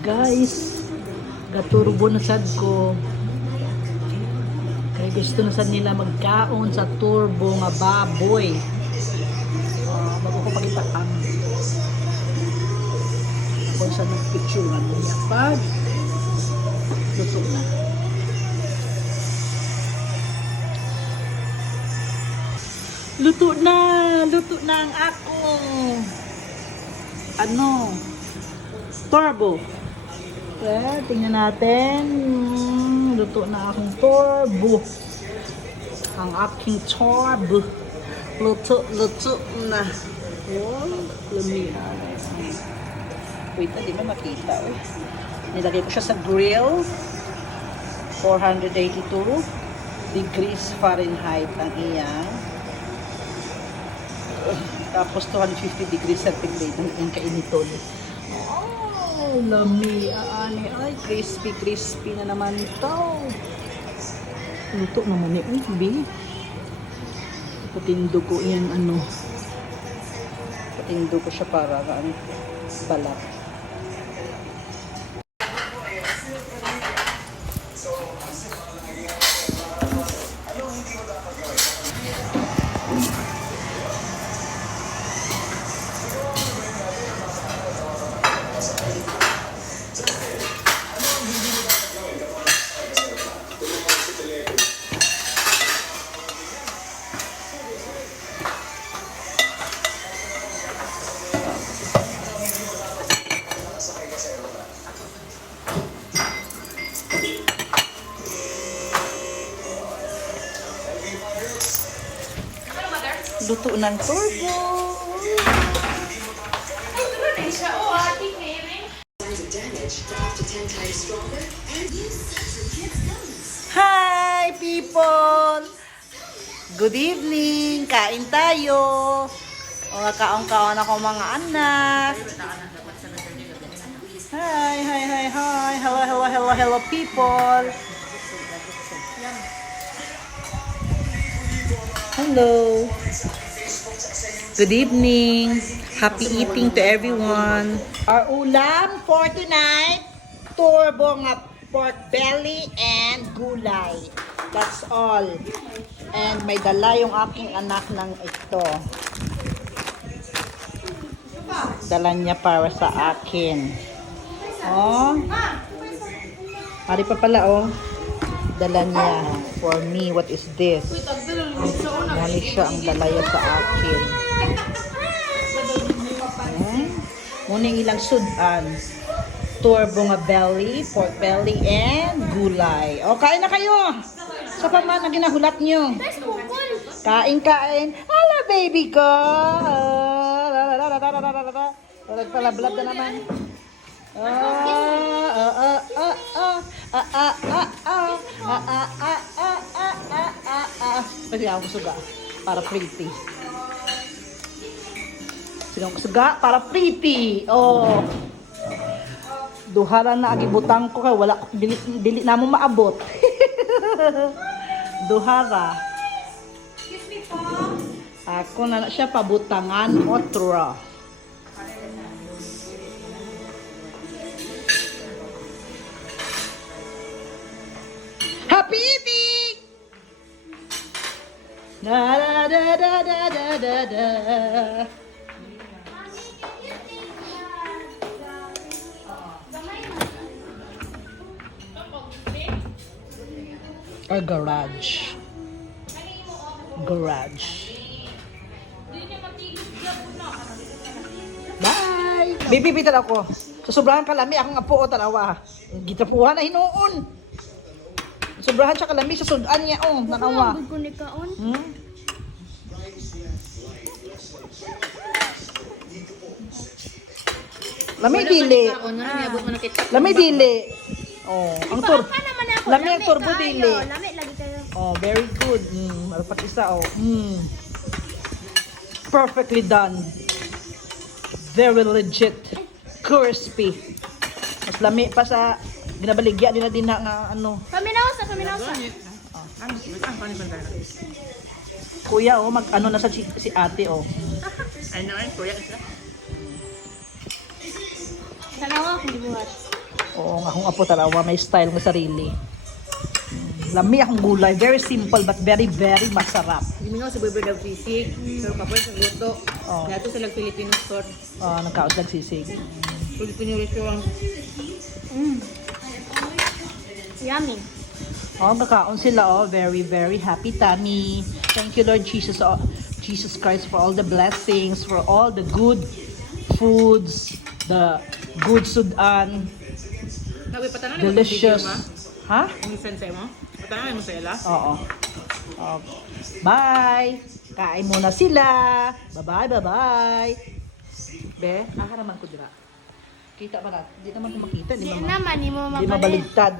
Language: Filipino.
Guys, gaturbo na sad ko. Kaya gusto na sad nila magkaon sa turbo nga baboy. Bago ko pakita ang kung saan nag-picture nga niya pag luto na. Luto na ang akong turbo. Well, tingnan natin. Luto na akong turbo. Ang aking turbo. Luto na. Oh, lumihan. Wait, hindi mo makita. Nilagay ko siya sa grill. 482 degrees Fahrenheit ang iyang. Tapos 250 degrees centigrade ang iyang kainiton. Oh, lami. Ay, crispy na naman ito. Luto naman ni Ubi. Patindo ko yan, patindo ko siya para balat. Luto ng turbo. Hi people! Good evening! Kain tayo! O kaon-kaon ako mga anak. Hi! Hello people! Hello! Good evening. Happy eating to everyone. Our ulam for tonight, turbo nga pork belly and gulay. That's all. And may dala yung aking anak ng ito. Dala niya para sa akin. Oh. Ari pa pala Dala niya for me. What is this? Mali siya ang dalaya sa akin. Muning ilang sudan. Turbo nga belly, pork belly, and gulay. O, kain na kayo! Sa paman ang ginahulat nyo. Kain. Hala, baby ko! Nagpalablab na naman. Kasi ako suga para pretty. Sinong suga para pretty. Oh. Duha lang na agibutang ko kay wala dili na mo maabot. Duhara. Excuse me po. Ako na siya pabutangan otra. Happy eating! Da da da da da da da. Or garage. Bye! Baby, bitan ako. Sa sobrahan kalami, akong apo o tanawa. Gitapuhan na hinuon. Sobrahan siya kalami sa sudan niya, nanawa. Lamay dili. Lamay dili. Ang lamay ang turbo dili. Very good. Malapat isa, Perfectly done. Very legit. Crispy. Mas lami pa sa ginabaligya din na nga Paminawsa. Kuya, mag-ano na sa si ate, Tanawa kung dibuhat. Oo, nga akong apo talawa, may style nga sarili. Lami akong gulay, very simple but very very masarap. Hindi nga sa bebe daw sisig. Pero kapag sa luto. Oh. Dato sa Filipino store. Nagkaos nagsisig. Filipino restaurant. Yummy. Kakaon sila, very very happy tummy. Thank you Lord Jesus, Jesus Christ for all the blessings, for all the good foods, the good sudan, Nabi, patanan delicious. Ha? Ang sensei mo? Patanan mo sa ila? Oo. Bye! Kain muna sila! Bye-bye, bye-bye! Be, naman ko dira. Kita ba natin? Hindi naman ko makita. Di naman, di mo Di mabalik. mabaligtad.